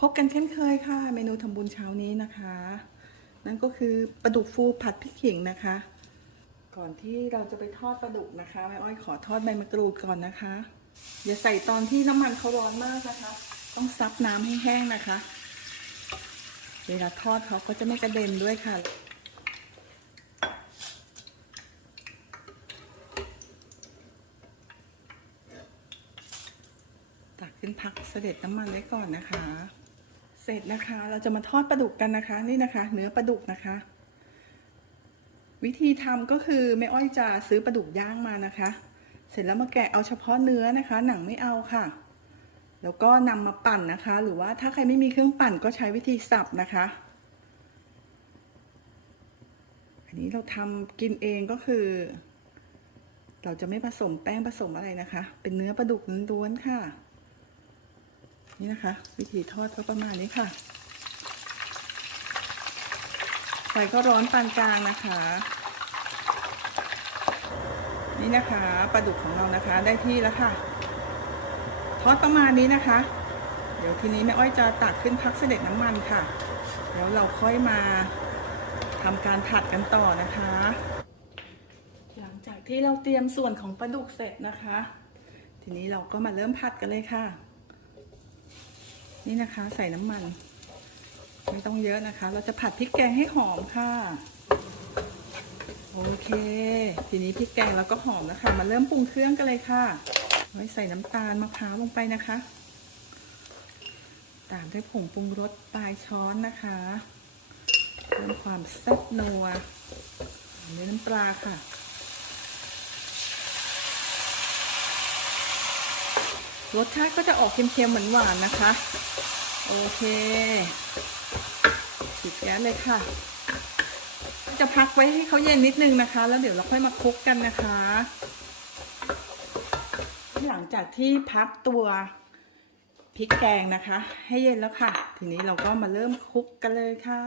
พบกันเช่นเคยค่ะ เมนูทำบุญเช้านี้นะคะ นั่นก็คือปลาดุกฟูผัดพริกขิงนะคะ ก่อนที่เราจะไปทอดปลาดุกนะคะแม่อ้อยขอทอดใบมะกรูดก่อนนะคะ อย่าใส่ตอนที่น้ำมันเขาร้อนมากนะคะ ต้องซับน้ำให้แห้งนะคะ เวลาทอดเขาก็จะไม่กระเด็นด้วยค่ะ ตักขึ้นพักเสด็จน้ำมันไว้ก่อนนะคะ เสร็จนะคะ เราจะมาทอดปลาดุกกันนะคะ นี่นะคะ เนื้อปลาดุกนะคะ วิธีทำก็คือแม่อ้อยจะซื้อปลาดุกย่างมานะคะ เสร็จแล้วมาแกะเอาเฉพาะเนื้อนะคะ หนังไม่เอาค่ะ แล้วก็นำมาปั่นนะคะ หรือว่าถ้าใครไม่มีเครื่องปั่นก็ใช้วิธีสับนะคะ อันนี้เราทำกินเองก็คือ เราจะไม่ผสมแป้งผสมอะไรนะคะ เป็นเนื้อปลาดุกล้วนๆค่ะ นี่นะคะ วิธีทอดก็ประมาณนี้ค่ะไฟก็ร้อนปานกลางนะคะ นี่นะคะปลาดุกของเรานะคะได้ที่แล้วค่ะ ทอดประมาณนี้นะคะ เดี๋ยวทีนี้แม่อ้อยจะตักขึ้นพักเสด็จน้ำมันค่ะ แล้วเราค่อยมาทำการผัดกันต่อนะคะ หลังจากที่เราเตรียมส่วนของปลาดุกเสร็จนะคะ ทีนี้เราก็มาเริ่มผัดกันเลยค่ะ นี่นะคะ ใส่น้ำมัน ไม่ต้องเยอะนะคะ เราจะผัดพริกแกงให้หอมค่ะ โอเค ทีนี้พริกแกงเราก็หอมแล้วค่ะมาเริ่มปรุงเครื่องกันเลยค่ะ ไว้ใส่น้ำตาลมะพร้าวลงไปนะคะ ตามด้วยผงปรุงรสปลายช้อนนะคะเพิ่มความแซ่บนัวเนื้อน้ำปลาค่ะ รสชาติก็จะออกเค็มๆเหมือนหวานนะคะ โอเคปิดแก๊สเลยค่ะ จะพักไว้ให้เขาเย็นนิดนึงนะคะ แล้วเดี๋ยวเราค่อยมาคลุกกันนะคะ หลังจากที่พักตัวพริกแกงนะคะ ให้เย็นแล้วค่ะ ทีนี้เราก็มาเริ่มคลุกกันเลยค่ะ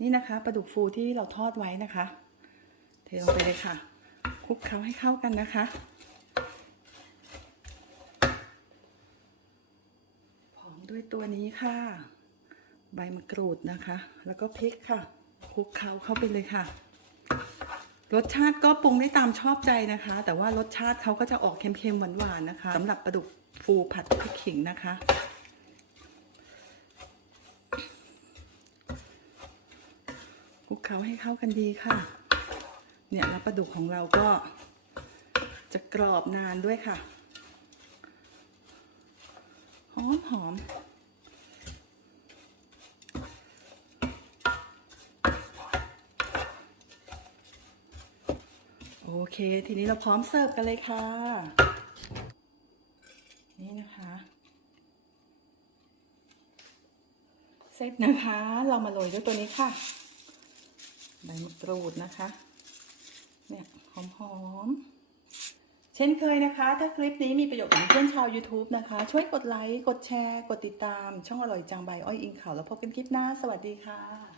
นี่นะคะปลาดุกฟูที่เราทอดไว้นะคะ เทลงไปเลยค่ะคลุกเคล้าให้เข้ากันนะคะ พร้อม ด้วยตัวนี้ค่ะ ใบมะกรูดนะคะ แล้วก็พริกค่ะคลุกเคล้าเข้าไปเลยค่ะ รสชาติก็ปรุงได้ตามชอบใจนะคะ แต่ว่ารสชาติเขาก็จะออกเค็มๆหวานๆนะคะสำหรับปลาดุกฟูผัดพริกขิงนะคะคลุกเคล้าให้เข้ากันดีค่ะ เนี่ยแล้วปลาดุกของเราก็จะกรอบนานด้วยค่ะ หอมหอม เค ทีนี้เราพร้อมเสิร์ฟกันเลยค่ะ นี่นะคะ เสร็จนะคะ เรามาโรยด้วยตัวนี้ค่ะ ใบมะกรูดนะคะ เนี่ยหอมๆเช่นเคยนะคะ ถ้าคลิปนี้มีประโยชน์กับเพื่อนชาว YouTube นะคะ ช่วยกดไลค์ กดแชร์ กดติดตาม ช่องอร่อยจังใบอ้อยอิงข่าวแล้วพบกันคลิปหน้า สวัสดีค่ะ